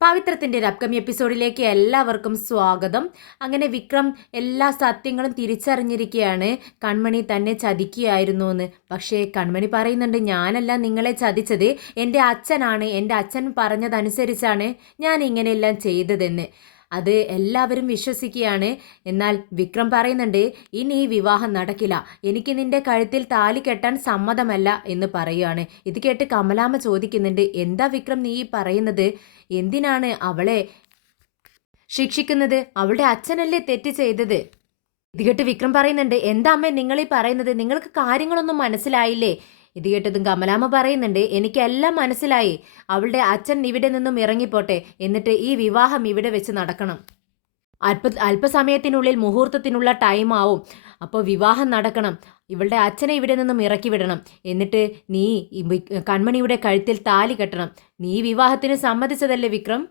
പവിത്രത്തിന്റെ ഒരു അപ്കമിങ് എപ്പിസോഡിലേക്ക് എല്ലാവർക്കും സ്വാഗതം. അങ്ങനെ വിക്രം എല്ലാ സത്യങ്ങളും തിരിച്ചറിഞ്ഞിരിക്കുകയാണ്. കൺമണി തന്നെ ചതിക്കുകയായിരുന്നു എന്ന്. പക്ഷേ കൺമണി പറയുന്നുണ്ട്, ഞാനല്ല നിങ്ങളെ ചതിച്ചത്, എൻ്റെ അച്ഛനാണ്. എൻ്റെ അച്ഛൻ പറഞ്ഞതനുസരിച്ചാണ് ഞാൻ ഇങ്ങനെയെല്ലാം ചെയ്തതെന്ന്. അത് എല്ലാവരും വിശ്വസിക്കുകയാണ്. എന്നാൽ വിക്രം പറയുന്നുണ്ട്, ഇനി ഈ വിവാഹം നടക്കില്ല, എനിക്ക് നിന്റെ കഴുത്തിൽ താലി കെട്ടാൻ സമ്മതമല്ല എന്ന് പറയുകയാണ്. ഇത് കേട്ട് കമലാമ്മ ചോദിക്കുന്നുണ്ട്, എന്താ വിക്രം നീ പറയുന്നത്? എന്തിനാണ് അവളെ ശിക്ഷിക്കുന്നത്? അവളുടെ അച്ഛനല്ലേ തെറ്റ് ചെയ്തത്? ഇത് കേട്ട് വിക്രം പറയുന്നുണ്ട്, എന്താ അമ്മേ നിങ്ങൾ ഈ പറയുന്നത്? നിങ്ങൾക്ക് കാര്യങ്ങളൊന്നും മനസ്സിലായില്ലേ? ഇത് കേട്ടതും കമലാമ്മ പറയുന്നുണ്ട്, എനിക്കെല്ലാം മനസ്സിലായി. അവളുടെ അച്ഛൻ ഇവിടെ നിന്നും ഇറങ്ങിപ്പോട്ടെ, എന്നിട്ട് ഈ വിവാഹം ഇവിടെ വെച്ച് നടക്കണം. അല്പസമയത്തിനുള്ളിൽ മുഹൂർത്തത്തിനുള്ള ടൈം ആവും. അപ്പോൾ വിവാഹം നടക്കണം. ഇവളുടെ അച്ഛനെ ഇവിടെ നിന്നും ഇറക്കി വിടണം. എന്നിട്ട് നീ കൺമണിയുടെ കഴുത്തിൽ താലി കെട്ടണം. നീ വിവാഹത്തിന് സമ്മതിച്ചതല്ലേ വിക്രം?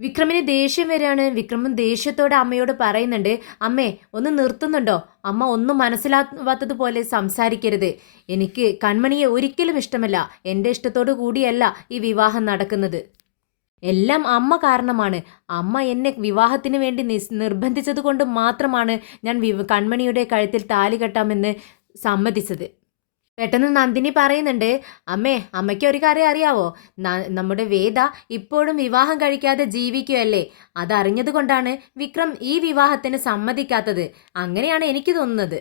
വിക്രമിന് ദേഷ്യം വരികയാണ്. വിക്രമൻ ദേഷ്യത്തോടെ അമ്മയോട് പറയുന്നുണ്ട്, അമ്മേ ഒന്ന് നിർത്തുന്നുണ്ടോ? അമ്മ ഒന്നും മനസ്സിലാവാത്തതുപോലെ സംസാരിക്കരുത്. എനിക്ക് കൺമണിയെ ഒരിക്കലും ഇഷ്ടമല്ല. എൻ്റെ ഇഷ്ടത്തോടു കൂടിയല്ല ഈ വിവാഹം നടക്കുന്നത്. എല്ലാം അമ്മ കാരണമാണ്. അമ്മ എന്നെ വിവാഹത്തിന് വേണ്ടി നിർബന്ധിച്ചത് കൊണ്ട് മാത്രമാണ് ഞാൻ കൺമണിയുടെ കഴുത്തിൽ താലി കെട്ടാമെന്ന് സമ്മതിച്ചത്. പെട്ടെന്ന് നന്ദിനി പറയുന്നുണ്ട്, അമ്മേ അമ്മയ്ക്ക് ഒരു കാര്യം അറിയാവോ? നമ്മുടെ വേദ ഇപ്പോഴും വിവാഹം കഴിക്കാതെ ജീവിക്കുകയല്ലേ. അതറിഞ്ഞത് കൊണ്ടാണ് വിക്രം ഈ വിവാഹത്തിന് സമ്മതിക്കാത്തത്. അങ്ങനെയാണ് എനിക്ക് തോന്നുന്നത്.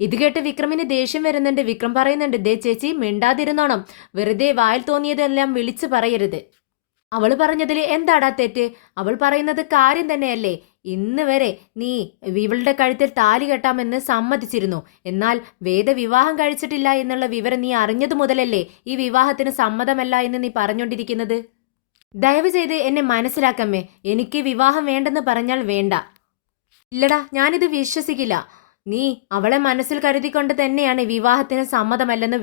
ഇത് കേട്ട് വിക്രമിന് ദേഷ്യം വരുന്നുണ്ട്. വിക്രം പറയുന്നുണ്ട്, ദേ ചേച്ചി മിണ്ടാതിരുന്നോണം, വെറുതെ വായിൽ തോന്നിയതെല്ലാം വിളിച്ചു പറയരുത്. അവൾ പറഞ്ഞതിൽ എന്താടാ തെറ്റ്? അവൾ പറയുന്നത് കാര്യം തന്നെയല്ലേ. ഇന്ന് വരെ നീ ഇവളുടെ കഴുത്തിൽ താലി കെട്ടാമെന്ന് സമ്മതിച്ചിരുന്നു. എന്നാൽ വേദ വിവാഹം കഴിച്ചിട്ടില്ല എന്നുള്ള വിവരം നീ അറിഞ്ഞതു മുതലല്ലേ ഈ വിവാഹത്തിന് സമ്മതമല്ല എന്ന് നീ പറഞ്ഞുകൊണ്ടിരിക്കുന്നത്? ദയവ് ചെയ്ത് എന്നെ മനസ്സിലാക്കമ്മേ. എനിക്ക് വിവാഹം വേണ്ടെന്ന് പറഞ്ഞാൽ വേണ്ട. ഇല്ലടാ, ഞാനിത് വിശ്വസിക്കില്ല. നീ അവളെ മനസ്സിൽ കരുതിക്കൊണ്ട് തന്നെയാണ് വിവാഹത്തിന് സമ്മതമല്ലെന്ന്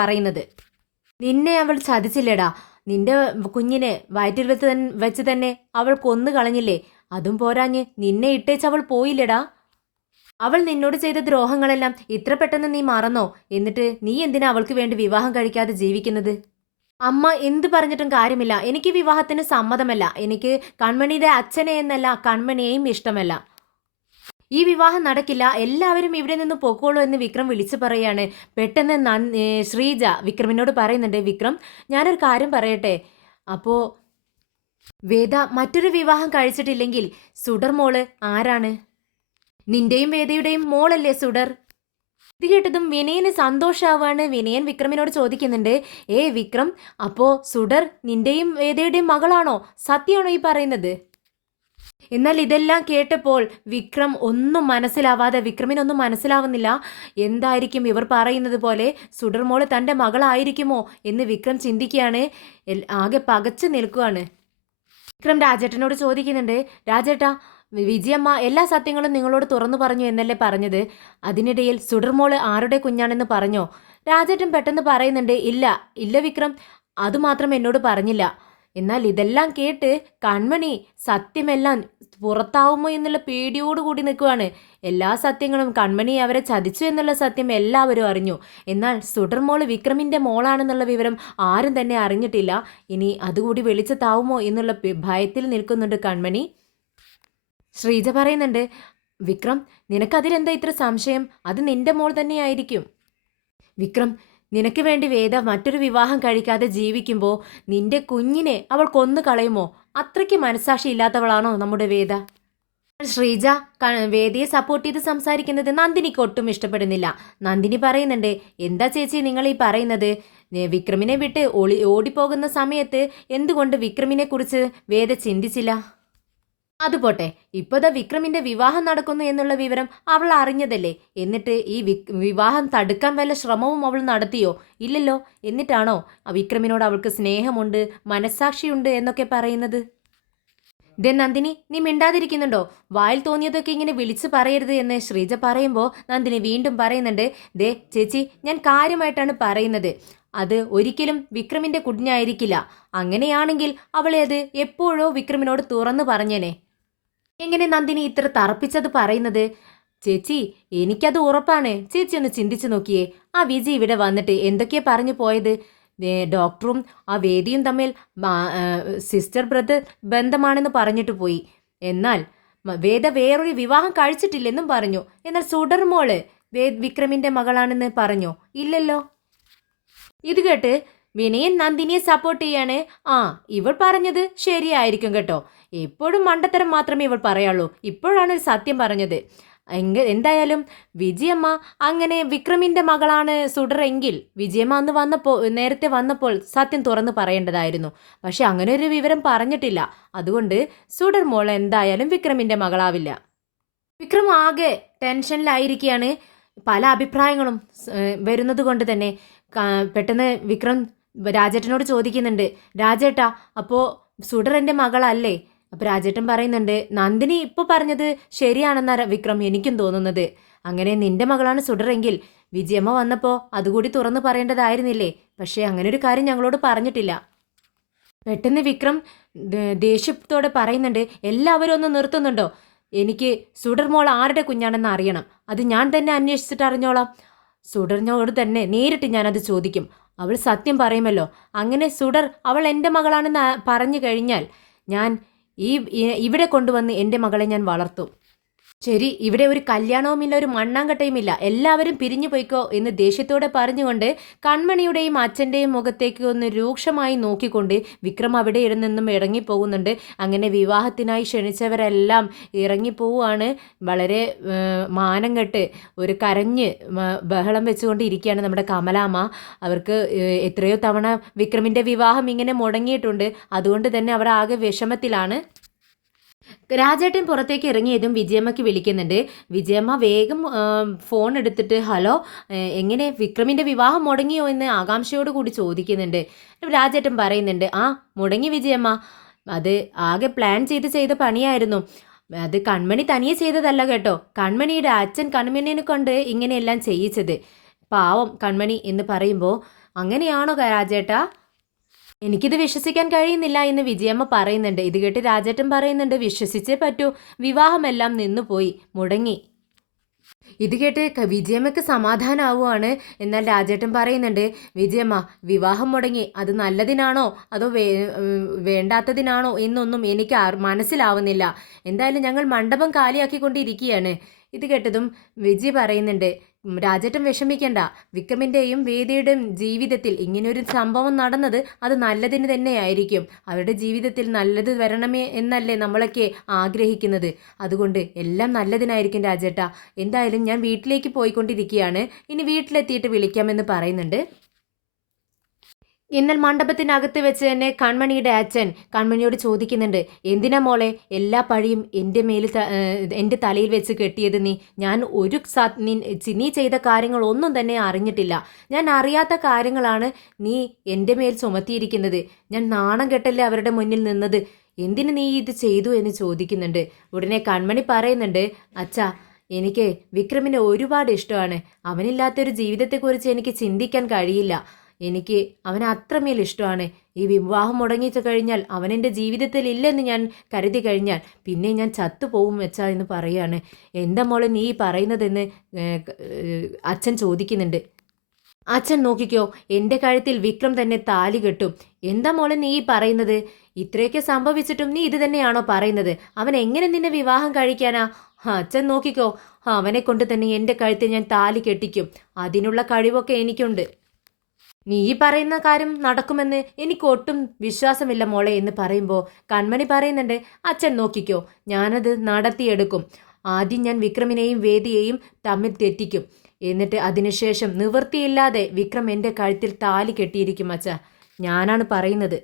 പറയുന്നത്. നിന്നെ അവൾ ചതിച്ചില്ലടാ. നിന്റെ കുഞ്ഞിനെ വയറ്റിൽ വെച്ച് തന്നെ അവൾ കൊന്നു കളഞ്ഞില്ലേ? അതും പോരാഞ്ഞ് നിന്നെ ഇട്ടേച്ച് അവൾ പോയില്ലടാ. അവൾ നിന്നോട് ചെയ്ത ദ്രോഹങ്ങളെല്ലാം ഇത്ര പെട്ടെന്ന് നീ മറന്നോ? എന്നിട്ട് നീ എന്തിനാ അവൾക്ക് വേണ്ടി വിവാഹം കഴിക്കാതെ ജീവിക്കുന്നത്? അമ്മ എന്ത് പറഞ്ഞിട്ടും കാര്യമില്ല. എനിക്ക് വിവാഹത്തിന് സമ്മതമല്ല. എനിക്ക് കൺമണിയുടെ അച്ഛനെ എന്നല്ല കൺമണിയെയും ഇഷ്ടമല്ല. ഈ വിവാഹം നടക്കില്ല. എല്ലാവരും ഇവിടെ നിന്ന് പൊക്കോളൂ എന്ന് വിക്രം വിളിച്ചു പറയാണ്. പെട്ടെന്ന് ശ്രീജ വിക്രമിനോട് പറയുന്നുണ്ട്, വിക്രം ഞാനൊരു കാര്യം പറയട്ടെ. അപ്പോൾ വേദ മറ്റൊരു വിവാഹം കഴിച്ചിട്ടില്ലെങ്കിൽ സുഡർ മോള് ആരാണ്? നിന്റെയും വേദയുടെയും മോളല്ലേ സുഡർ? ഇത് കേട്ടതും വിനയന് സന്തോഷാവാണ്. വിനയൻ വിക്രമിനോട് ചോദിക്കുന്നുണ്ട്, വിക്രം, അപ്പോ സുഡർ നിന്റെയും വേദയുടെയും മകളാണോ? സത്യമാണോ ഈ പറയുന്നത്? എന്നാൽ ഇതെല്ലാം കേട്ടപ്പോൾ വിക്രമിനൊന്നും മനസ്സിലാവുന്നില്ല. എന്തായിരിക്കും ഇവർ പറയുന്നത് പോലെ സുഡർമോള് തൻ്റെ മകളായിരിക്കുമോ എന്ന് വിക്രം ചിന്തിക്കുകയാണ്. ആകെ പകച്ചു നിൽക്കുകയാണ്. വിക്രം രാജേട്ടനോട് ചോദിക്കുന്നുണ്ട്, രാജേട്ടാ, വിജയമ്മ എല്ലാ സത്യങ്ങളും നിങ്ങളോട് തുറന്നു പറഞ്ഞു എന്നല്ലേ പറഞ്ഞത്? അതിനിടയിൽ സുഡർമോള് ആരുടെ കുഞ്ഞാണെന്ന് പറഞ്ഞോ? രാജേട്ടൻ പെട്ടെന്ന് പറയുന്നുണ്ട്, ഇല്ല ഇല്ല വിക്രം, അതുമാത്രം എന്നോട് പറഞ്ഞില്ല. എന്നാൽ ഇതെല്ലാം കേട്ട് കൺമണി സത്യമെല്ലാം പുറത്താവുമോ എന്നുള്ള പേടിയോടുകൂടി നിൽക്കുകയാണ്. എല്ലാ സത്യങ്ങളും കൺമണി അവരെ ചതിച്ചു എന്നുള്ള സത്യം എല്ലാവരും അറിഞ്ഞു. എന്നാൽ സുഡർമോള് വിക്രമിൻ്റെ മോളാണെന്നുള്ള വിവരം ആരും തന്നെ അറിഞ്ഞിട്ടില്ല. ഇനി അതുകൂടി വെളിച്ചത്താവുമോ എന്നുള്ള ഭയത്തിൽ നിൽക്കുന്നുണ്ട് കൺമണി. ശ്രീജ പറയുന്നുണ്ട്, വിക്രം നിനക്കതിലെന്താ ഇത്ര സംശയം? അത് നിന്റെ മോൾ തന്നെയായിരിക്കും. വിക്രം, നിനക്ക് വേണ്ടി വേദ മറ്റൊരു വിവാഹം കഴിക്കാതെ ജീവിക്കുമ്പോൾ നിന്റെ കുഞ്ഞിനെ അവൾ കൊന്നു കളയുമോ? അത്രയ്ക്ക് മനസാക്ഷി ഇല്ലാത്തവളാണോ നമ്മുടെ വേദ? ശ്രീജ വേദയെ സപ്പോർട്ട് ചെയ്ത് സംസാരിക്കുന്നത് നന്ദിനിക്ക് ഒട്ടും ഇഷ്ടപ്പെടുന്നില്ല. നന്ദിനി പറയുന്നുണ്ട്, എന്താ ചേച്ചി നിങ്ങൾ ഈ പറയുന്നത്? വിക്രമിനെ വിട്ട് ഓടിപ്പോകുന്ന സമയത്ത് എന്തുകൊണ്ട് വിക്രമിനെ കുറിച്ച് വേദ ചിന്തിച്ചില്ല? അതുപോട്ടെ, ഇപ്പോഴാ വിക്രമിന്റെ വിവാഹം നടക്കുന്നു എന്നുള്ള വിവരം അവൾ അറിഞ്ഞതല്ലേ. എന്നിട്ട് ഈ വിവാഹം തടുക്കാൻ വല്ല ശ്രമവും അവൾ നടത്തിയോ? ഇല്ലല്ലോ. എന്നിട്ടാണോ വിക്രമിനോട് അവൾക്ക് സ്നേഹമുണ്ട്, മനസ്സാക്ഷിയുണ്ട് എന്നൊക്കെ പറയുന്നത്? ദേ നന്ദിനി, നീ മിണ്ടാതിരിക്കുന്നുണ്ടോ? വായിൽ തോന്നിയതൊക്കെ ഇങ്ങനെ വിളിച്ചു പറയരുത് എന്ന് ശ്രീജ പറയുമ്പോൾ നന്ദിനി വീണ്ടും പറയുന്നുണ്ട്, ദേ ചേച്ചി, ഞാൻ കാര്യമായിട്ടാണ് പറയുന്നത്. അത് ഒരിക്കലും വിക്രമിന്റെ കുഞ്ഞായിരിക്കില്ല. അങ്ങനെയാണെങ്കിൽ അവളെ അത് എപ്പോഴോ വിക്രമിനോട് തുറന്നു പറഞ്ഞേനെ. എങ്ങനെ നന്ദിനി ഇത്ര തറപ്പിച്ചത് പറയുന്നത്? ചേച്ചി, എനിക്കത് ഉറപ്പാണ്. ചേച്ചി ഒന്ന് ചിന്തിച്ചു നോക്കിയേ. ആ വിജി ഇവിടെ വന്നിട്ട് എന്തൊക്കെയാ പറഞ്ഞു പോയത്? ഡോക്ടറും ആ വേദിയും തമ്മിൽ സിസ്റ്റർ ബ്രദർ ബന്ധമാണെന്ന് പറഞ്ഞിട്ട് പോയി. എന്നാൽ വേദ വേറൊരു വിവാഹം കഴിച്ചിട്ടില്ലെന്നും പറഞ്ഞു. എന്നാൽ സുഡർമോള് വിക്രമിന്റെ മകളാണെന്ന് പറഞ്ഞോ? ഇല്ലല്ലോ. ഇത് കേട്ട് വിനയൻ നന്ദിനിയെ സപ്പോർട്ട് ചെയ്യാണ്. ആ, ഇവൾ പറഞ്ഞത് ശരിയായിരിക്കും കേട്ടോ. എപ്പോഴും മണ്ടത്തരം മാത്രമേ ഇവൾ പറയാളൂ. ഇപ്പോഴാണ് ഒരു സത്യം പറഞ്ഞത്. എന്തായാലും വിജയമ്മ അങ്ങനെ വിക്രമിന്റെ മകളാണ് സുഡറെങ്കിൽ വിജയമ്മ അന്ന് നേരത്തെ വന്നപ്പോൾ സത്യം തുറന്ന് പറയേണ്ടതായിരുന്നു. പക്ഷെ അങ്ങനെ ഒരു വിവരം പറഞ്ഞിട്ടില്ല. അതുകൊണ്ട് സുഡർ മോൾ എന്തായാലും വിക്രമിന്റെ മകളാവില്ല. വിക്രം ആകെ ടെൻഷനിലായിരിക്കുകയാണ്. പല അഭിപ്രായങ്ങളും വരുന്നത് കൊണ്ട് തന്നെ പെട്ടെന്ന് വിക്രം രാജേട്ടനോട് ചോദിക്കുന്നുണ്ട്, രാജേട്ടാ അപ്പോൾ സുഡർ എൻ്റെ മകളല്ലേ? അപ്പോൾ രാജേട്ടൻ പറയുന്നുണ്ട്, നന്ദിനി ഇപ്പോൾ പറഞ്ഞത് ശരിയാണെന്നാണ് വിക്രം എനിക്കും തോന്നുന്നത്. അങ്ങനെ നിന്റെ മകളാണ് സുഡറെങ്കിൽ വിജയമ്മ വന്നപ്പോൾ അതുകൂടി തുറന്നു പറയേണ്ടതായിരുന്നില്ലേ? പക്ഷേ അങ്ങനെ ഒരു കാര്യം ഞങ്ങളോട് പറഞ്ഞിട്ടില്ല. പെട്ടെന്ന് വിക്രം ദേഷ്യത്തോടെ പറയുന്നുണ്ട്, എല്ലാവരും ഒന്ന് നിർത്തുന്നുണ്ടോ? എനിക്ക് സുഡർ മോൾ ആരുടെ കുഞ്ഞാണെന്ന് അറിയണം. അത് ഞാൻ തന്നെ അന്വേഷിച്ചിട്ട് അറിഞ്ഞോളാം. സുഡറിനോട് തന്നെ നേരിട്ട് ഞാനത് ചോദിക്കും. അവൾ സത്യം പറയുമല്ലോ. അങ്ങനെ സുഡർ അവൾ എൻ്റെ മകളാണെന്ന് പറഞ്ഞു കഴിഞ്ഞാൽ ഞാൻ ഇവിടെ കൊണ്ടുവന്ന് എൻ്റെ മകളെ ഞാൻ വളർത്തും. ശരി, ഇവിടെ ഒരു കല്യാണവുമില്ല, ഒരു മണ്ണാങ്കട്ടയുമില്ല, എല്ലാവരും പിരിഞ്ഞു പോയിക്കോ എന്ന് ദേഷ്യത്തോടെ പറഞ്ഞുകൊണ്ട് കൺമണിയുടെയും അച്ഛൻ്റെയും മുഖത്തേക്ക് ഒന്ന് രൂക്ഷമായി നോക്കിക്കൊണ്ട് വിക്രം അവിടെ ഇരുന്നും ഇറങ്ങിപ്പോകുന്നുണ്ട്. അങ്ങനെ വിവാഹത്തിനായി ക്ഷണിച്ചവരെല്ലാം ഇറങ്ങിപ്പോവുകയാണ്. വളരെ മാനം കെട്ട് ഒരു കരഞ്ഞ് ബഹളം വെച്ചുകൊണ്ട് ഇരിക്കുകയാണ് നമ്മുടെ കമലാമ്മ. അവർക്ക് എത്രയോ തവണ വിക്രമിൻ്റെ വിവാഹം ഇങ്ങനെ മുടങ്ങിയിട്ടുണ്ട്. അതുകൊണ്ട് തന്നെ അവർ ആകെ വിഷമത്തിലാണ്. രാജേട്ടൻ പുറത്തേക്ക് ഇറങ്ങിയതും വിജയമ്മയ്ക്ക് വിളിക്കുന്നുണ്ട്. വിജയമ്മ വേഗം ഫോൺ എടുത്തിട്ട് ഹലോ, എങ്ങനെ വിക്രമിൻ്റെ വിവാഹം മുടങ്ങിയോ എന്ന് ആകാംക്ഷയോട് കൂടി ചോദിക്കുന്നുണ്ട്. രാജേട്ടൻ പറയുന്നുണ്ട്, ആ മുടങ്ങി വിജയമ്മ. അത് ആകെ പ്ലാൻ ചെയ്ത പണിയായിരുന്നു. അത് കൺമണി തനിയെ ചെയ്തതല്ല കേട്ടോ. കൺമണിയുടെ അച്ഛൻ കൺമണിനെ കൊണ്ട് ഇങ്ങനെയെല്ലാം ചെയ്യിച്ചത്. പാവം കൺമണി എന്ന് പറയുമ്പോൾ അങ്ങനെയാണോ രാജേട്ടാ? എനിക്കിത് വിശ്വസിക്കാൻ കഴിയുന്നില്ല എന്ന് വിജയമ്മ പറയുന്നുണ്ട്. ഇത് കേട്ട് രാജേട്ടൻ പറയുന്നുണ്ട്, വിശ്വസിച്ചേ പറ്റൂ, വിവാഹമെല്ലാം നിന്നുപോയി, മുടങ്ങി. ഇത് കേട്ട് വിജയമ്മയ്ക്ക് സമാധാനമാവുകയാണ്. എന്നാൽ രാജേട്ടൻ പറയുന്നുണ്ട്, വിജയമ്മ വിവാഹം മുടങ്ങി അത് നല്ലതിനാണോ അതോ വേണ്ടാത്തതിനാണോ എന്നൊന്നും എനിക്ക് മനസ്സിലാവുന്നില്ല. എന്തായാലും ഞങ്ങൾ മണ്ഡപം കാലിയാക്കിക്കൊണ്ടിരിക്കുകയാണ്. ഇത് കേട്ടതും വിജയ് പറയുന്നുണ്ട്, രാജേട്ടൻ വിഷമിക്കേണ്ട, വിക്രമിൻ്റെയും വേദിയുടെയും ജീവിതത്തിൽ ഇങ്ങനൊരു സംഭവം നടന്നത് അത് നല്ലതിന് തന്നെയായിരിക്കും. അവരുടെ ജീവിതത്തിൽ നല്ലത് വരണമേ എന്നല്ലേ നമ്മളൊക്കെ ആഗ്രഹിക്കുന്നത്. അതുകൊണ്ട് എല്ലാം നല്ലതിനായിരിക്കും രാജേട്ടാ. എന്തായാലും ഞാൻ വീട്ടിലേക്ക് പോയിക്കൊണ്ടിരിക്കുകയാണ്, ഇനി വീട്ടിലെത്തിയിട്ട് വിളിക്കാമെന്ന് പറയുന്നുണ്ട്. എന്നാൽ മണ്ഡപത്തിനകത്ത് വെച്ച് തന്നെ കൺമണിയുടെ അച്ഛൻ കൺമണിയോട് ചോദിക്കുന്നുണ്ട്, എന്തിനാ മോളെ എല്ലാ പഴിയും എൻ്റെ തലയിൽ വെച്ച് കെട്ടിയത്? ഞാൻ നീ ചെയ്ത കാര്യങ്ങളൊന്നും തന്നെ അറിഞ്ഞിട്ടില്ല. ഞാൻ അറിയാത്ത കാര്യങ്ങളാണ് നീ എൻ്റെ മേൽ ചുമത്തിയിരിക്കുന്നത്. ഞാൻ നാണം കെട്ടല്ലേ അവരുടെ മുന്നിൽ നിന്നത്. എന്തിന് നീ ഇത് ചെയ്തു എന്ന് ചോദിക്കുന്നുണ്ട്. ഉടനെ കൺമണി പറയുന്നുണ്ട്, അച്ഛാ എനിക്ക് വിക്രമിനെ ഒരുപാട് ഇഷ്ടമാണ്. അവനില്ലാത്തൊരു ജീവിതത്തെക്കുറിച്ച് എനിക്ക് ചിന്തിക്കാൻ കഴിയില്ല. എനിക്ക് അവനെ അത്രമേൽ ഇഷ്ടമാണ്. ഈ വിവാഹം മുടങ്ങിച്ചു കഴിഞ്ഞാൽ അവനെൻ്റെ ജീവിതത്തിൽ ഇല്ലെന്ന് ഞാൻ കരുതി കഴിഞ്ഞാൽ പിന്നെ ഞാൻ ചത്തുപോകും വെച്ചാ എന്ന് പറയാണ്. എന്താ മോളെ നീ പറയുന്നതെന്ന് അച്ഛൻ ചോദിക്കുന്നുണ്ട്. അച്ഛൻ നോക്കിക്കോ, എൻ്റെ കഴുത്തിൽ വിക്രം തന്നെ താലി കെട്ടും. എന്താ മോളെ നീ പറയുന്നത്? ഇത്രയൊക്കെ സംഭവിച്ചിട്ടും നീ ഇത് തന്നെയാണോ പറയുന്നത്? അവൻ എങ്ങനെ നിന്നെ വിവാഹം കഴിക്കാനാ? അച്ഛൻ നോക്കിക്കോ, അവനെ കൊണ്ട് തന്നെ എൻ്റെ കഴുത്തിൽ ഞാൻ താലി കെട്ടിക്കും. അതിനുള്ള കഴിവൊക്കെ എനിക്കുണ്ട്. നീ ഈ പറയുന്ന കാര്യം നടക്കുമെന്ന് എനിക്ക് ഒട്ടും വിശ്വാസമില്ല മോളെ എന്ന് പറയുമ്പോൾ കൺമണി പറയുന്നുണ്ട്, അച്ഛൻ നോക്കിക്കോ, ഞാനത് നടത്തിയെടുക്കും. ആദ്യം ഞാൻ വിക്രമിനെയും വേദിയെയും തമ്മിൽ തെറ്റിക്കും. എന്നിട്ട് അതിനുശേഷം നിവൃത്തിയില്ലാതെ വിക്രം എൻ്റെ കഴുത്തിൽ താലി കെട്ടിയിരിക്കും അച്ഛ. ഞാനാണ് പറയുന്നത്.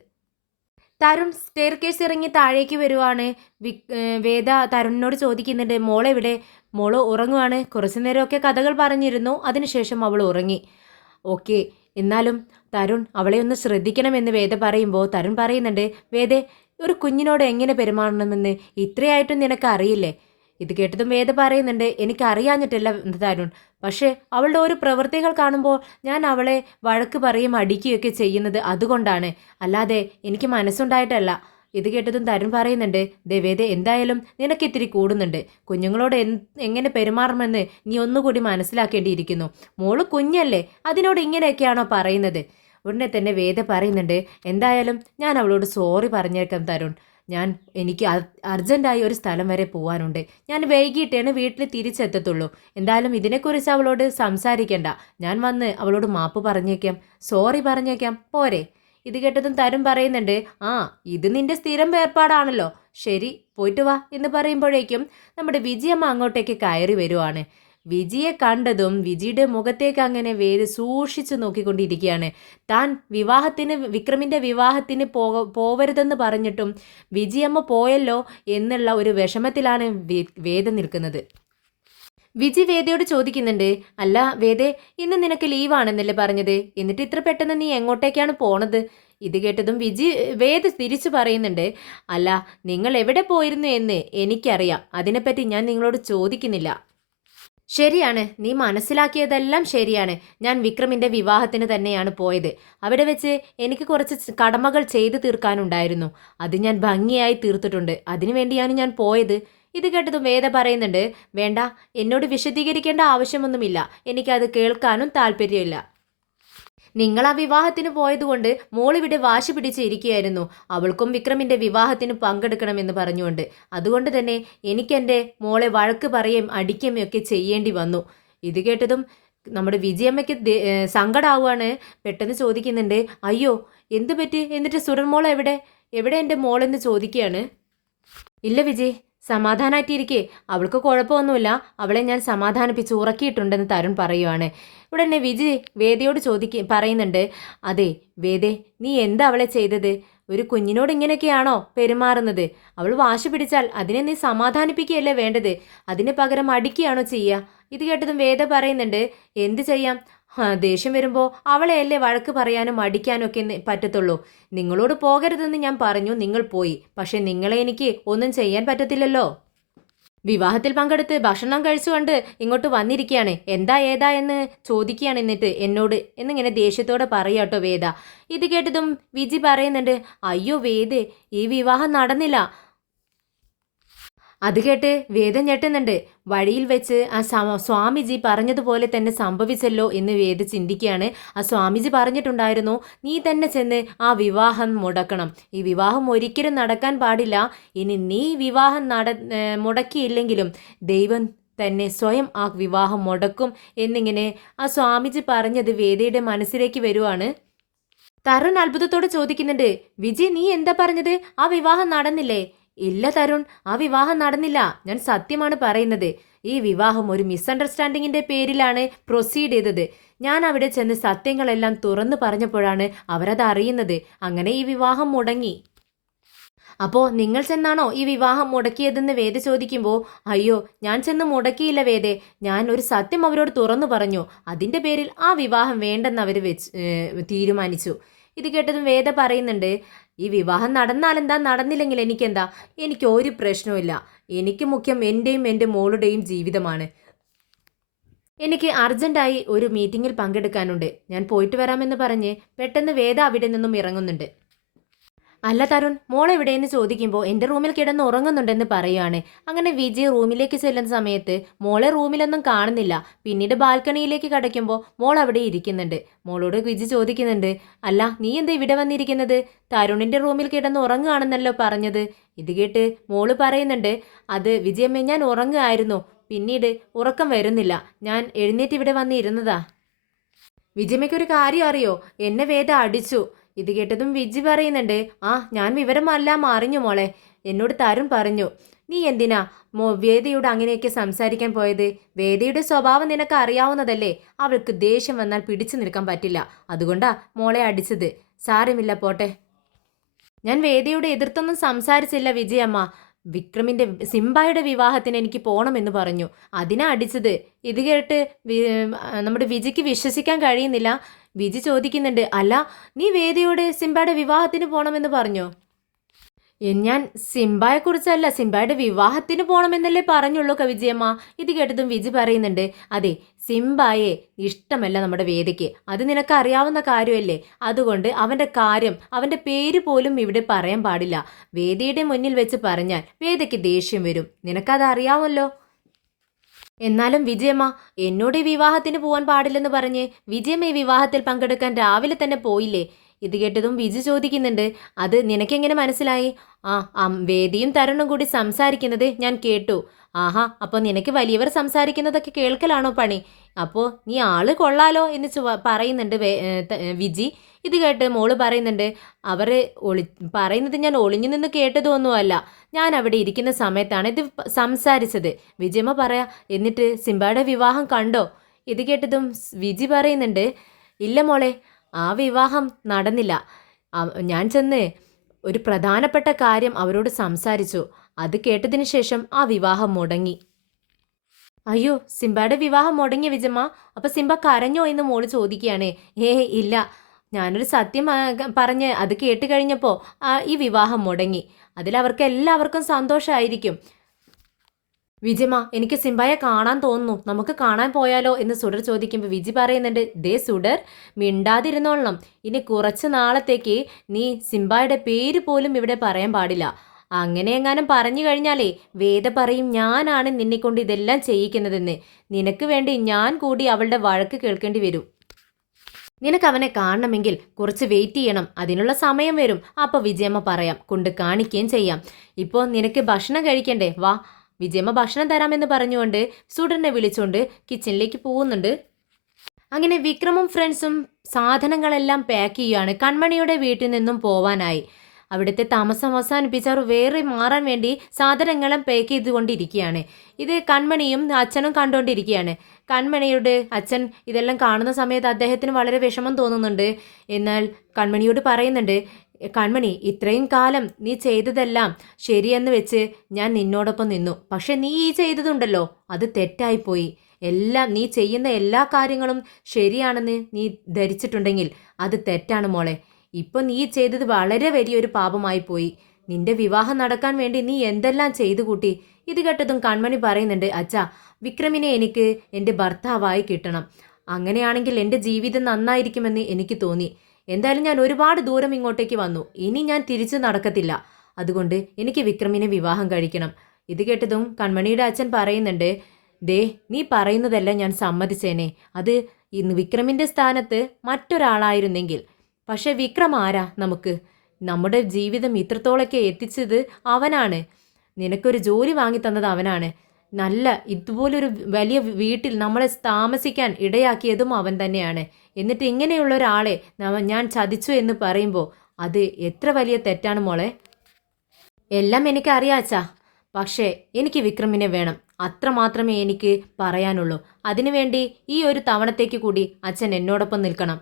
തരുൺ സ്റ്റെയർ കേസ് ഇറങ്ങി താഴേക്ക് വരുവാണ്. വേദ തരുണിനോട് ചോദിക്കുന്നുണ്ട്, മോളെവിടെ? മോള് ഉറങ്ങുവാണ്. കുറച്ചു നേരമൊക്കെ കഥകൾ പറഞ്ഞിരുന്നു, അതിനുശേഷം അവൾ ഉറങ്ങി. ഓക്കെ, എന്നാലും തരുൺ അവളെ ഒന്ന് ശ്രദ്ധിക്കണമെന്ന് വേദ പറയുമ്പോൾ തരുൺ പറയുന്നുണ്ട്, വേദേ ഒരു കുഞ്ഞിനോട് എങ്ങനെ പെരുമാറണമെന്ന് ഇത്രയായിട്ടും നിനക്ക് അറിയില്ലേ? ഇത് കേട്ടതും വേദ പറയുന്നുണ്ട്, എനിക്കറിയാഞ്ഞിട്ടല്ല തരുൺ, പക്ഷേ അവളുടെ ഒരു പ്രവൃത്തികൾ കാണുമ്പോൾ ഞാൻ അവളെ വഴക്ക് പറയും അടിക്കുകയൊക്കെ ചെയ്യുന്നത് അതുകൊണ്ടാണ്, അല്ലാതെ എനിക്ക് മനസ്സുണ്ടായിട്ടല്ല. ഇത് കേട്ടതും തരുൺ പറയുന്നുണ്ട്, ദേവേദ എന്തായാലും നിനക്കിത്തിരി കൂടുന്നുണ്ട്. കുഞ്ഞുങ്ങളോട് എങ്ങനെ പെരുമാറണമെന്ന് നീ ഒന്നുകൂടി മനസ്സിലാക്കേണ്ടിയിരിക്കുന്നു. മോള് കുഞ്ഞല്ലേ, അതിനോട് ഇങ്ങനെയൊക്കെയാണോ പറയുന്നത്? ഉടനെ തന്നെ വേദ പറയുന്നുണ്ട്, എന്തായാലും ഞാൻ അവളോട് സോറി പറഞ്ഞേക്കാം തരുൺ. എനിക്ക് അർജൻറ്റായി ഒരു സ്ഥലം വരെ പോവാനുണ്ട്. ഞാൻ വൈകിട്ടേണ് വീട്ടിൽ തിരിച്ചെത്തത്തുള്ളൂ. എന്തായാലും ഇതിനെക്കുറിച്ച് അവളോട് സംസാരിക്കണ്ട. ഞാൻ വന്ന് അവളോട് മാപ്പ് പറഞ്ഞേക്കാം, സോറി പറഞ്ഞേക്കാം, പോരെ? ഇത് കേട്ടതും തരുൺ പറയുന്നുണ്ട്, ആ ഇത് നിന്റെ സ്ഥിരം ഏർപ്പാടാണല്ലോ. ശരി, പോയിട്ട് വാ എന്ന് പറയുമ്പോഴേക്കും നമ്മുടെ വിജയമ്മ അങ്ങോട്ടേക്ക് കയറി വരുവാണ്. വിജിയെ കണ്ടതും വിജിയുടെ മുഖത്തേക്ക് അങ്ങനെ വേദ സൂക്ഷിച്ചു നോക്കിക്കൊണ്ടിരിക്കുകയാണ്. താൻ വിക്രമിന്റെ വിവാഹത്തിന് പോവരുതെന്ന് പറഞ്ഞിട്ടും വിജിയമ്മ പോയല്ലോ എന്നുള്ള ഒരു വിഷമത്തിലാണ് വേദ നിൽക്കുന്നത്. വിജി വേദയോട് ചോദിക്കുന്നുണ്ട്, അല്ല വേദേ, ഇന്ന് നിനക്ക് ലീവാണെന്നല്ലേ പറഞ്ഞത്, എന്നിട്ട് ഇത്ര പെട്ടെന്ന് നീ എങ്ങോട്ടേക്കാണ് പോണത്? ഇത് കേട്ടതും വേദ തിരിച്ചു പറയുന്നുണ്ട്, അല്ല നിങ്ങൾ എവിടെ പോയിരുന്നു എന്ന് എനിക്കറിയാം, അതിനെപ്പറ്റി ഞാൻ നിങ്ങളോട് ചോദിക്കുന്നില്ല. ശരിയാണ്, നീ മനസ്സിലാക്കിയതെല്ലാം ശരിയാണ്. ഞാൻ വിക്രമിന്റെ വിവാഹത്തിന് തന്നെയാണ് പോയത്. അവിടെ വെച്ച് എനിക്ക് കുറച്ച് കടമകൾ ചെയ്തു തീർക്കാനുണ്ടായിരുന്നു. അത് ഞാൻ ഭംഗിയായി തീർത്തിട്ടുണ്ട്. അതിനുവേണ്ടിയാണ് ഞാൻ പോയത്. ഇത് കേട്ടതും വേദ പറയുന്നുണ്ട്, വേണ്ട, എന്നോട് വിശദീകരിക്കേണ്ട ആവശ്യമൊന്നുമില്ല. എനിക്കത് കേൾക്കാനും താല്പര്യമില്ല. നിങ്ങൾ ആ വിവാഹത്തിന് പോയതുകൊണ്ട് മോളിവിടെ വാശി പിടിച്ചിരിക്കുകയായിരുന്നു. അവൾക്കും വിക്രമിന്റെ വിവാഹത്തിന് പങ്കെടുക്കണമെന്ന് പറഞ്ഞുകൊണ്ട്. അതുകൊണ്ട് തന്നെ എനിക്കെൻ്റെ മോളെ വഴക്ക് പറയുകയും അടിക്കുകയും ഒക്കെ ചെയ്യേണ്ടി വന്നു. ഇത് കേട്ടതും നമ്മുടെ വിജയമ്മയ്ക്ക് സങ്കടാവുകയാണ്. പെട്ടെന്ന് ചോദിക്കുന്നുണ്ട്, അയ്യോ എന്തു പറ്റി? എന്നിട്ട് സുരൻ എവിടെ എവിടെ എൻ്റെ മോളെന്ന് ചോദിക്കുകയാണ്. ഇല്ല വിജയ്, സമാധാനമായിട്ടിരിക്കേ, അവൾക്ക് കുഴപ്പമൊന്നുമില്ല, അവളെ ഞാൻ സമാധാനിപ്പിച്ച് ഉറക്കിയിട്ടുണ്ടെന്ന് തരുൺ പറയുവാണ്. ഉടനെ വിജയ് വേദയോട് പറയുന്നുണ്ട്, അതെ വേദേ, നീ എന്താ അവളെ ചെയ്തത്? ഒരു കുഞ്ഞിനോട് ഇങ്ങനെയൊക്കെയാണോ പെരുമാറുന്നത്? അവൾ വാശി പിടിച്ചാൽ അതിനെ നീ സമാധാനിപ്പിക്കുകയല്ലേ വേണ്ടത്, അതിന് പകരം അടിക്കുകയാണോ ചെയ്യുക? ഇത് കേട്ടതും വേദ പറയുന്നുണ്ട്, എന്ത് ചെയ്യാം, ദേഷ്യം വരുമ്പോൾ അവളെയല്ലേ വഴക്ക് പറയാനും അടിക്കാനും ഒക്കെ പറ്റത്തുള്ളൂ. നിങ്ങളോട് പോകരുതെന്ന് ഞാൻ പറഞ്ഞു, നിങ്ങൾ പോയി. പക്ഷെ നിങ്ങളെ എനിക്ക് ഒന്നും ചെയ്യാൻ പറ്റത്തില്ലല്ലോ. വിവാഹത്തിൽ പങ്കെടുത്ത് ഭക്ഷണം കഴിച്ചുകൊണ്ട് ഇങ്ങോട്ട് വന്നിരിക്കുകയാണ്, എന്താ ഏതാ എന്ന് ചോദിക്കുകയാണ് എന്നിട്ട് എന്നോട് എന്നിങ്ങനെ ദേഷ്യത്തോടെ പറയാട്ടോ വേദ. ഇത് കേട്ടതും വിജി പറയുന്നുണ്ട്, അയ്യോ വേദേ, ഈ വിവാഹം നടന്നില്ല. അത് കേട്ട് വേദ ഞെട്ടുന്നുണ്ട്. വഴിയിൽ വെച്ച് ആ സ്വാമിജി പറഞ്ഞതുപോലെ തന്നെ സംഭവിച്ചല്ലോ എന്ന് വേദ ചിന്തിക്കുകയാണ്. ആ സ്വാമിജി പറഞ്ഞിട്ടുണ്ടായിരുന്നു, നീ തന്നെ ചെന്ന് ആ വിവാഹം മുടക്കണം, ഈ വിവാഹം ഒരിക്കലും നടക്കാൻ പാടില്ല. ഇനി നീ വിവാഹം മുടക്കിയില്ലെങ്കിലും ദൈവം തന്നെ സ്വയം ആ വിവാഹം മുടക്കും എന്നിങ്ങനെ ആ സ്വാമിജി പറഞ്ഞത് വേദയുടെ മനസ്സിലേക്ക് വരുവാണ്. തരുൺ അത്ഭുതത്തോടെ ചോദിക്കുന്നുണ്ട്, വിജയ് നീ എന്താ പറഞ്ഞത്? ആ വിവാഹം നടന്നില്ലേ? ഇല്ല തരുൺ, ആ വിവാഹം നടന്നില്ല. ഞാൻ സത്യമാണ് പറയുന്നത്. ഈ വിവാഹം ഒരു മിസ്അണ്ടർസ്റ്റാൻഡിങ്ങിന്റെ പേരിലാണ് പ്രൊസീഡ് ചെയ്തത്. ഞാൻ അവിടെ ചെന്ന് സത്യങ്ങളെല്ലാം തുറന്നു പറഞ്ഞപ്പോഴാണ് അവരത് അറിയുന്നത്. അങ്ങനെ ഈ വിവാഹം മുടങ്ങി. അപ്പോൾ നിങ്ങൾ ചെന്നാണോ ഈ വിവാഹം മുടക്കിയതെന്ന് വേദ ചോദിക്കുമ്പോൾ, അയ്യോ ഞാൻ ചെന്ന് മുടക്കിയില്ല വേദേ, ഞാൻ ഒരു സത്യം അവരോട് തുറന്നു പറഞ്ഞു. അതിൻ്റെ പേരിൽ ആ വിവാഹം വേണ്ടെന്ന് അവർ തീരുമാനിച്ചു. ഇത് കേട്ടതും വേദ പറയുന്നുണ്ട്, ഈ വിവാഹം നടന്നാലെന്താ, നടന്നില്ലെങ്കിൽ എനിക്കെന്താ, എനിക്ക് ഒരു പ്രശ്നവുമില്ല. എനിക്ക് മുഖ്യം എൻ്റെയും എൻ്റെ മോളുടെയും ജീവിതമാണ്. എനിക്ക് അർജൻറ്റായി ഒരു മീറ്റിങ്ങിൽ പങ്കെടുക്കാനുണ്ട്, ഞാൻ പോയിട്ട് വരാമെന്ന് പറഞ്ഞ് പെട്ടെന്ന് വേദ അവിടെ നിന്നും ഇറങ്ങുന്നുണ്ട്. അല്ല തരുൺ, മോൾ എവിടെയെന്ന് ചോദിക്കുമ്പോൾ എൻ്റെ റൂമിൽ കിടന്ന് ഉറങ്ങുന്നുണ്ടെന്ന് പറയുകയാണ്. അങ്ങനെ വിജയ് റൂമിലേക്ക് ചെല്ലുന്ന സമയത്ത് മോളെ റൂമിലൊന്നും കാണുന്നില്ല. പിന്നീട് ബാൽക്കണിയിലേക്ക് കടയ്ക്കുമ്പോൾ മോൾ അവിടെ ഇരിക്കുന്നുണ്ട്. മോളോട് വിജയ് ചോദിക്കുന്നുണ്ട്, അല്ല നീ എന്താ ഇവിടെ വന്നിരിക്കുന്നത്? തരുണിൻ്റെ റൂമിൽ കിടന്ന് ഉറങ്ങുകയാണെന്നല്ലോ പറഞ്ഞത്. ഇത് കേട്ട് മോള് പറയുന്നുണ്ട്, അത് വിജയമ്മ, ഞാൻ ഉറങ്ങുകയായിരുന്നു, പിന്നീട് ഉറക്കം വരുന്നില്ല, ഞാൻ എഴുന്നേറ്റ് ഇവിടെ വന്നിരുന്നതാ. വിജയമ്മയ്ക്കൊരു കാര്യം അറിയോ? എന്നെ വേദ അടിച്ചു. ഇത് കേട്ടതും വിജി പറയുന്നുണ്ട്, ആ ഞാൻ വിവരമെല്ലാം അറിഞ്ഞു മോളെ, എന്നോട് തരുൺ പറഞ്ഞു. നീ എന്തിനാ വേദയോട് അങ്ങനെയൊക്കെ സംസാരിക്കാൻ പോയത്? വേദയുടെ സ്വഭാവം നിനക്ക് അറിയാവുന്നതല്ലേ, അവൾക്ക് ദേഷ്യം വന്നാൽ പിടിച്ചു നിൽക്കാൻ പറ്റില്ല, അതുകൊണ്ടാ മോളെ അടിച്ചത്. സാരമില്ല, പോട്ടെ. ഞാൻ വേദയോട് എതിർത്തൊന്നും സംസാരിച്ചില്ല വിജയമ്മ. വിക്രമിന്റെ സിംബായുടെ വിവാഹത്തിന് എനിക്ക് പോകണമെന്ന് പറഞ്ഞു, അതിനാ അടിച്ചത്. ഇത് കേട്ട് നമ്മുടെ വിജിക്ക് വിശ്വസിക്കാൻ കഴിയുന്നില്ല. വിജി ചോദിക്കുന്നുണ്ട്, അല്ല നീ വേദയോട് സിംബയുടെ വിവാഹത്തിന് പോകണമെന്ന് പറഞ്ഞോ? ഞാൻ സിംബയെക്കുറിച്ചല്ല, സിംബയുടെ വിവാഹത്തിന് പോകണമെന്നല്ലേ പറഞ്ഞുള്ളൂ വിജയമ്മ. ഇത് കേട്ടതും വിജി പറയുന്നുണ്ട്, അതെ സിംബയെ ഇഷ്ടമല്ല നമ്മുടെ വേദയ്ക്ക്, അത് നിനക്ക് അറിയാവുന്ന കാര്യമല്ലേ. അതുകൊണ്ട് അവൻ്റെ കാര്യം, അവൻ്റെ പേര് പോലും ഇവിടെ പറയാൻ പാടില്ല. വേദയുടെ മുന്നിൽ വെച്ച് പറഞ്ഞാൽ വേദയ്ക്ക് ദേഷ്യം വരും, നിനക്കത് അറിയാമല്ലോ. എന്നാലും വിജയമ്മ, എന്നോട് ഈ വിവാഹത്തിന് പോവാൻ പാടില്ലെന്ന് പറഞ്ഞ് വിജയമ്മ ഈ വിവാഹത്തിൽ പങ്കെടുക്കാൻ രാവിലെ തന്നെ പോയില്ലേ? ഇത് കേട്ടതും വിജി ചോദിക്കുന്നുണ്ട്, അത് നിനക്കെങ്ങനെ മനസ്സിലായി? ആ, വേദിയും തരുണും കൂടി സംസാരിക്കുന്നത് ഞാൻ കേട്ടു. ആഹാ, അപ്പൊ നിനക്ക് വലിയവർ സംസാരിക്കുന്നതൊക്കെ കേൾക്കലാണോ പണി? അപ്പോ നീ ആള് കൊള്ളാലോ എന്ന് പറയുന്നുണ്ട് വിജി. ഇത് കേട്ട് മോള് പറയുന്നുണ്ട്, അവര് പറയുന്നത് ഞാൻ ഒളിഞ്ഞു നിന്ന് കേട്ടതൊന്നുമല്ല. ഞാൻ അവിടെ ഇരിക്കുന്ന സമയത്താണ് ഇത് സംസാരിച്ചത്. വിജയമ്മ പറയാ, എന്നിട്ട് സിംബയുടെ വിവാഹം കണ്ടോ? ഇത് കേട്ടതും വിജി പറയുന്നുണ്ട്, ഇല്ല മോളെ, ആ വിവാഹം നടന്നില്ല. ഞാൻ ചെന്ന് ഒരു പ്രധാനപ്പെട്ട കാര്യം അവരോട് സംസാരിച്ചു. അത് കേട്ടതിന് ശേഷം ആ വിവാഹം മുടങ്ങി. അയ്യോ, സിംബയുടെ വിവാഹം മുടങ്ങിയ വിജയമ്മ? അപ്പൊ സിംബ കരഞ്ഞോ എന്ന് മോള് ചോദിക്കുകയാണ്. ഇല്ല, ഞാനൊരു സത്യം പറഞ്ഞ് അത് കേട്ട് കഴിഞ്ഞപ്പോൾ ഈ വിവാഹം മുടങ്ങി. അതിലവർക്ക് എല്ലാവർക്കും സന്തോഷമായിരിക്കും. വിജിമ, എനിക്ക് സിംബയെ കാണാൻ തോന്നുന്നു, നമുക്ക് കാണാൻ പോയാലോ എന്ന് സുഡർ ചോദിക്കുമ്പോൾ വിജി പറയുന്നുണ്ട്, ദേ സുഡർ, മിണ്ടാതിരുന്നോളണം. ഇനി കുറച്ച് നാളത്തേക്ക് നീ സിംബയുടെ പേര് പോലും ഇവിടെ പറയാൻ പാടില്ല. അങ്ങനെ എങ്ങാനും പറഞ്ഞു കഴിഞ്ഞാലേ വേദ പറയും ഞാനാണ് നിന്നെക്കൊണ്ട് ഇതെല്ലാം ചെയ്യിക്കുന്നതെന്ന്. നിനക്ക് വേണ്ടി ഞാൻ കൂടി അവളുടെ വഴക്ക് കേൾക്കേണ്ടി വരും. നിനക്ക് അവനെ കാണണമെങ്കിൽ കുറച്ച് വെയിറ്റ് ചെയ്യണം, അതിനുള്ള സമയം വരും. അപ്പോൾ വിജയമ്മ പറയാം, കൊണ്ട് കാണിക്കുകയും ചെയ്യാം. ഇപ്പോൾ നിനക്ക് ഭക്ഷണം കഴിക്കണ്ടേ? വാ. വിജയമ്മ ഭക്ഷണം തരാമെന്ന് പറഞ്ഞുകൊണ്ട് സുഡറിനെ വിളിച്ചുകൊണ്ട് കിച്ചണിലേക്ക് പോകുന്നുണ്ട്. അങ്ങനെ വിക്രമും ഫ്രണ്ട്സും സാധനങ്ങളെല്ലാം പാക്ക് ചെയ്യുകയാണ്. കൺമണിയുടെ വീട്ടിൽ നിന്നും പോവാനായി. അവിടുത്തെ താമസം അവസാനിപ്പിച്ച് അവർ വേറെ മാറാൻ വേണ്ടി സാധനങ്ങളും പാക്ക് ചെയ്തുകൊണ്ടിരിക്കുകയാണ്. ഇത് കൺമണിയും അച്ഛനും കണ്ടുകൊണ്ടിരിക്കുകയാണ്. കൺമണിയുടെ അച്ഛൻ ഇതെല്ലാം കാണുന്ന സമയത്ത് അദ്ദേഹത്തിന് വളരെ വിഷമം തോന്നുന്നുണ്ട്. എന്നാൽ കൺമണിയോട് പറയുന്നുണ്ട്, കൺമണി, ഇത്രയും കാലം നീ ചെയ്തതെല്ലാം ശരിയെന്ന് വെച്ച് ഞാൻ നിന്നോടൊപ്പം നിന്നു. പക്ഷെ നീ ഈ ചെയ്തതുണ്ടല്ലോ, അത് തെറ്റായിപ്പോയി. നീ ചെയ്യുന്ന എല്ലാ കാര്യങ്ങളും ശരിയാണെന്ന് നീ ധരിച്ചിട്ടുണ്ടെങ്കിൽ അത് തെറ്റാണ് മോളെ. ഇപ്പൊ നീ ചെയ്തത് വളരെ വലിയൊരു പാപമായി പോയി. നിന്റെ വിവാഹം നടക്കാൻ വേണ്ടി നീ എന്തെല്ലാം ചെയ്തു കൂട്ടി. ഇത് കേട്ടതും കൺമണി പറയുന്നുണ്ട്, അച്ഛാ, വിക്രമിനെ എനിക്ക് എൻ്റെ ഭർത്താവായി കിട്ടണം. അങ്ങനെയാണെങ്കിൽ എൻ്റെ ജീവിതം നന്നായിരിക്കുമെന്ന് എനിക്ക് തോന്നി. എന്തായാലും ഞാൻ ഒരുപാട് ദൂരം ഇങ്ങോട്ടേക്ക് വന്നു. ഇനി ഞാൻ തിരിച്ചു നടക്കത്തില്ല. അതുകൊണ്ട് എനിക്ക് വിക്രമിനെ വിവാഹം കഴിക്കണം. ഇത് കേട്ടതും കൺമണിയുടെ അച്ഛൻ പറയുന്നുണ്ട്, ദേ, നീ പറയുന്നതെല്ലാം ഞാൻ സമ്മതിച്ചേനെ. അത് ഇന്ന് വിക്രമിൻ്റെ സ്ഥാനത്ത് മറ്റൊരാളായിരുന്നെങ്കിൽ. പക്ഷെ വിക്രം ആരാ നമുക്ക്? നമ്മുടെ ജീവിതം ഇത്രത്തോളൊക്കെ എത്തിച്ചത് അവനാണ്. നിനക്കൊരു ജോലി വാങ്ങി തന്നത് അവനാണ്. നല്ല ഇതുപോലൊരു വലിയ വീട്ടിൽ നമ്മളെ താമസിക്കാൻ ഇടയാക്കിയതും അവൻ തന്നെയാണ്. എന്നിട്ട് ഇങ്ങനെയുള്ള ഒരാളെ ഞാൻ ചതിച്ചു എന്ന് പറയുമ്പോൾ അത് എത്ര വലിയ തെറ്റാണ് മോളെ. എല്ലാം എനിക്കറിയാച്ചാ, പക്ഷേ എനിക്ക് വിക്രമിനെ വേണം. അത്ര മാത്രമേ എനിക്ക് പറയാനുള്ളൂ. അതിനുവേണ്ടി ഈ ഒരു തവണത്തേക്ക് കൂടി അച്ഛൻ എന്നോടൊപ്പം നിൽക്കണം.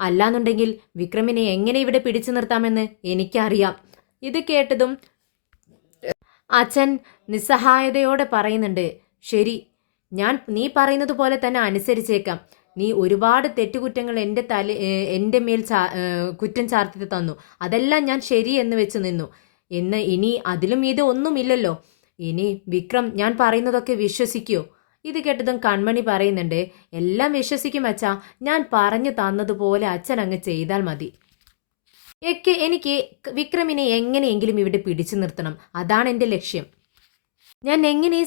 അല്ലാന്നുണ്ടെങ്കിൽ വിക്രമിനെ എങ്ങനെ ഇവിടെ പിടിച്ചു നിർത്താമെന്ന് എനിക്കറിയാം. ഇത് കേട്ടതും അച്ഛൻ നിസ്സഹായതയോടെ പറയുന്നുണ്ട്, ശരി, നീ പറയുന്നത് പോലെ തന്നെ അനുസരിച്ചേക്കാം. നീ ഒരുപാട് തെറ്റുകുറ്റങ്ങൾ എൻ്റെ മേൽ കുറ്റം ചാർത്തി തന്നു. അതെല്ലാം ഞാൻ ശരി എന്ന് വെച്ച് നിന്നു. ഇനി അതിലും ഇത് ഒന്നുമില്ലല്ലോ. ഇനി വിക്രം ഞാൻ പറയുന്നതൊക്കെ വിശ്വസിക്കുമോ? ഇത് കേട്ടതും കൺമണി പറയുന്നുണ്ട്, എല്ലാം വിശ്വസിക്കും അച്ഛാ. ഞാൻ പറഞ്ഞു തന്നതുപോലെ അച്ഛൻ അങ്ങ് ചെയ്താൽ മതി. എനിക്ക് വിക്രമിനെ എങ്ങനെയെങ്കിലും ഇവിടെ പിടിച്ചു നിർത്തണം. അതാണ് എൻ്റെ ലക്ഷ്യം. ഞാൻ എങ്ങനെ ഈ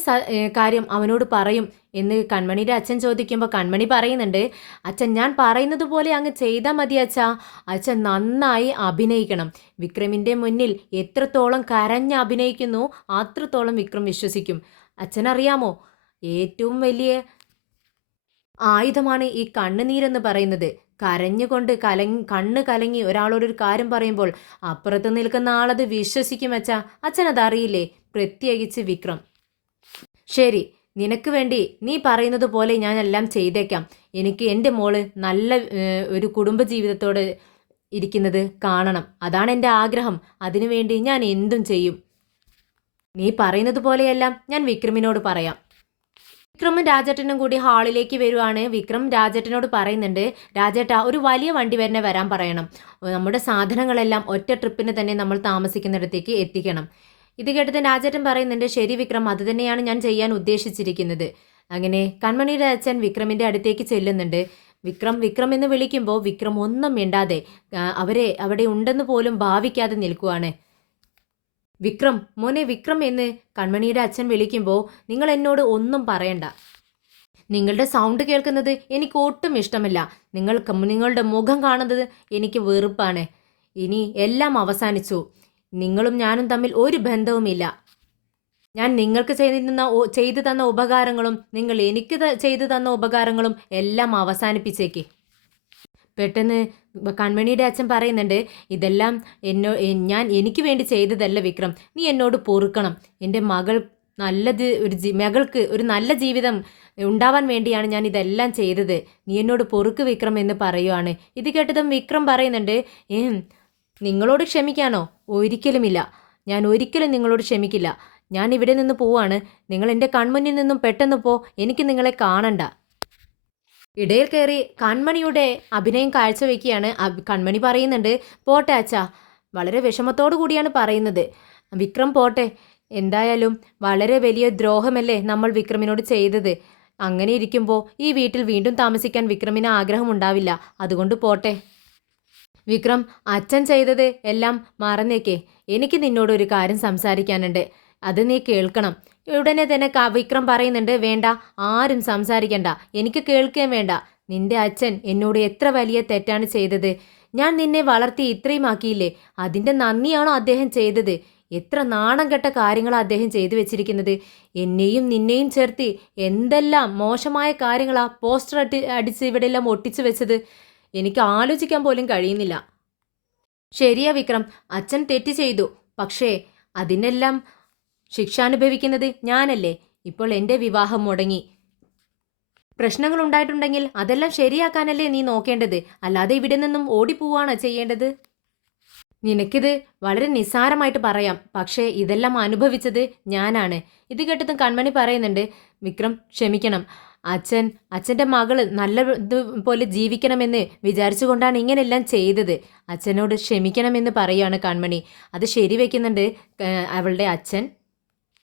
കാര്യം അവനോട് പറയും എന്ന് കൺമണിയുടെ അച്ഛൻ ചോദിക്കുമ്പോൾ കൺമണി പറയുന്നുണ്ട്, അച്ഛൻ ഞാൻ പറയുന്നത് പോലെ അങ്ങ് ചെയ്താൽ മതി അച്ഛാ. അച്ഛൻ നന്നായി അഭിനയിക്കണം. വിക്രമിൻ്റെ മുന്നിൽ എത്രത്തോളം കരഞ്ഞ് അഭിനയിക്കുന്നു അത്രത്തോളം വിക്രം വിശ്വസിക്കും. അച്ഛനറിയാമോ, ഏറ്റവും വലിയ ആയുധമാണ് ഈ കണ്ണുനീരെന്ന് പറയുന്നത്. കരഞ്ഞുകൊണ്ട് കണ്ണ് കലങ്ങി ഒരാളോടൊരു കാര്യം പറയുമ്പോൾ അപ്പുറത്ത് നിൽക്കുന്ന ആളത് വിശ്വസിക്കും അച്ഛാ. അച്ഛനതറിയില്ലേ? പ്രത്യേകിച്ച് വിക്രം. ശരി, നിനക്ക് വേണ്ടി നീ പറയുന്നത് പോലെ ഞാൻ എല്ലാം ചെയ്തേക്കാം. എനിക്ക് എൻ്റെ മോള് നല്ല ഒരു കുടുംബജീവിതത്തോട് ഇരിക്കുന്നത് കാണണം. അതാണ് എൻ്റെ ആഗ്രഹം. അതിനുവേണ്ടി ഞാൻ എന്തും ചെയ്യും. നീ പറയുന്നത് പോലെയെല്ലാം ഞാൻ വിക്രമിനോട് പറയാം. വിക്രമും രാജേട്ടനും കൂടി ഹാളിലേക്ക് വരുവാണ്. വിക്രം രാജേട്ടനോട് പറയുന്നുണ്ട്, രാജേട്ടാ, ഒരു വലിയ വണ്ടി തന്നെ വരാൻ പറയണം. നമ്മുടെ സാധനങ്ങളെല്ലാം ഒറ്റ ട്രിപ്പിന് തന്നെ നമ്മൾ താമസിക്കുന്നിടത്തേക്ക് എത്തിക്കണം. ഇത് കേട്ടത് രാജേട്ടൻ പറയുന്നുണ്ട്, ശരി വിക്രം, അത് തന്നെയാണ് ഞാൻ ചെയ്യാൻ ഉദ്ദേശിച്ചിരിക്കുന്നത്. അങ്ങനെ കൺമണിയുടെ അച്ഛൻ വിക്രമിൻ്റെ അടുത്തേക്ക് ചെല്ലുന്നുണ്ട്. വിക്രം വിക്രം എന്ന് വിളിക്കുമ്പോൾ വിക്രം ഒന്നും മിണ്ടാതെ അവരെ അവിടെ ഉണ്ടെന്ന് പോലും ഭാവിക്കാതെ നിൽക്കുവാണ്. വിക്രം, മോനെ വിക്രം എന്ന് കൺമണിയുടെ അച്ഛൻ വിളിക്കുമ്പോൾ നിങ്ങൾ എന്നോട് ഒന്നും പറയണ്ട. നിങ്ങളുടെ സൗണ്ട് കേൾക്കുന്നത് എനിക്ക് ഒട്ടും ഇഷ്ടമല്ല. നിങ്ങളുടെ മുഖം കാണുന്നത് എനിക്ക് വെറുപ്പാണ്. ഇനി എല്ലാം അവസാനിച്ചു. നിങ്ങളും ഞാനും തമ്മിൽ ഒരു ബന്ധവുമില്ല. ഞാൻ നിങ്ങൾക്ക് ചെയ്തു തന്ന ഉപകാരങ്ങളും നിങ്ങൾ എനിക്ക് ചെയ്തു തന്ന ഉപകാരങ്ങളും എല്ലാം അവസാനിപ്പിച്ചേക്ക്. പെട്ടെന്ന് കൺമണിയുടെ അച്ഛൻ പറയുന്നുണ്ട്, ഇതെല്ലാം എനിക്ക് വേണ്ടി ചെയ്തതല്ല വിക്രം, നീ എന്നോട് പൊറുക്കണം. എൻ്റെ മകൾക്ക് ഒരു നല്ല ജീവിതം ഉണ്ടാവാൻ വേണ്ടിയാണ് ഞാൻ ഇതെല്ലാം ചെയ്തത്. നീ എന്നോട് പൊറുക്ക് വിക്രം എന്ന് പറയുവാണ്. ഇത് കേട്ടതും വിക്രം പറയുന്നുണ്ട്, നിങ്ങളോട് ക്ഷമിക്കാനോ? ഒരിക്കലുമില്ല. ഞാൻ ഒരിക്കലും നിങ്ങളോട് ക്ഷമിക്കില്ല. ഞാൻ ഇവിടെ നിന്ന് പോവാണ്. നിങ്ങൾ എൻ്റെ കൺമുന്നിൽ നിന്നും പെട്ടെന്ന് പോ. എനിക്ക് നിങ്ങളെ കാണണ്ട. ഇടയിൽ കയറി കൺമണിയുടെ അഭിനയം കാഴ്ചവെക്കുകയാണ്. കൺമണി പറയുന്നുണ്ട്, പോട്ടെ അച്ഛാ. വളരെ വിഷമത്തോടു കൂടിയാണ് പറയുന്നത്. വിക്രം പോട്ടെ. എന്തായാലും വളരെ വലിയ ദ്രോഹമല്ലേ നമ്മൾ വിക്രമിനോട് ചെയ്തത്. അങ്ങനെ ഇരിക്കുമ്പോൾ ഈ വീട്ടിൽ വീണ്ടും താമസിക്കാൻ വിക്രമിന് ആഗ്രഹമുണ്ടാവില്ല. അതുകൊണ്ട് പോട്ടെ. വിക്രം, അച്ഛൻ ചെയ്തത് എല്ലാം മറന്നേക്കേ. എനിക്ക് നിന്നോട് ഒരു കാര്യം സംസാരിക്കാനുണ്ട്. അത് നീ കേൾക്കണം. ഉടനെ തന്നെ വിക്രം പറയുന്നുണ്ട്, വേണ്ട, ആരും സംസാരിക്കണ്ട. എനിക്ക് കേൾക്കുകയും വേണ്ട. നിന്റെ അച്ഛൻ എന്നോട് എത്ര വലിയ തെറ്റാണ് ചെയ്തത്. ഞാൻ നിന്നെ വളർത്തി ഇത്രയും ആക്കിയില്ലേ, അതിൻ്റെ നന്ദിയാണോ അദ്ദേഹം ചെയ്തത്? എത്ര നാണം കെട്ട കാര്യങ്ങളാണ് അദ്ദേഹം ചെയ്തു വെച്ചിരിക്കുന്നത്. എന്നെയും നിന്നെയും ചേർത്തി എന്തെല്ലാം മോശമായ കാര്യങ്ങളാ പോസ്റ്റർ അടിച്ച് ഇവിടെയെല്ലാം ഒട്ടിച്ചു വെച്ചത്. എനിക്ക് ആലോചിക്കാൻ പോലും കഴിയുന്നില്ല. ശരിയാ വിക്രം, അച്ഛൻ തെറ്റ് ചെയ്തു. പക്ഷേ അതിനെല്ലാം ശിക്ഷ അനുഭവിക്കുന്നത് ഞാനല്ലേ? ഇപ്പോൾ എൻ്റെ വിവാഹം മുടങ്ങി. പ്രശ്നങ്ങൾ ഉണ്ടായിട്ടുണ്ടെങ്കിൽ അതെല്ലാം ശരിയാക്കാനല്ലേ നീ നോക്കേണ്ടത്, അല്ലാതെ ഇവിടെ നിന്നും ഓടിപ്പോവാണ് ചെയ്യേണ്ടത്. നിനക്കിത് വളരെ നിസ്സാരമായിട്ട് പറയാം, പക്ഷേ ഇതെല്ലാം അനുഭവിച്ചത് ഞാനാണ്. ഇത് കേട്ടതും കൺമണി പറയുന്നുണ്ട്, വിക്രം ക്ഷമിക്കണം. അച്ഛൻ്റെ മകള് നല്ല പോലെ ജീവിക്കണമെന്ന് വിചാരിച്ചുകൊണ്ടാണ് ഇങ്ങനെല്ലാം ചെയ്തത്. അച്ഛനോട് ക്ഷമിക്കണമെന്ന് പറയുകയാണ് കൺമണി. അത് ശരിവെക്കുന്നുണ്ട് അവളുടെ അച്ഛൻ.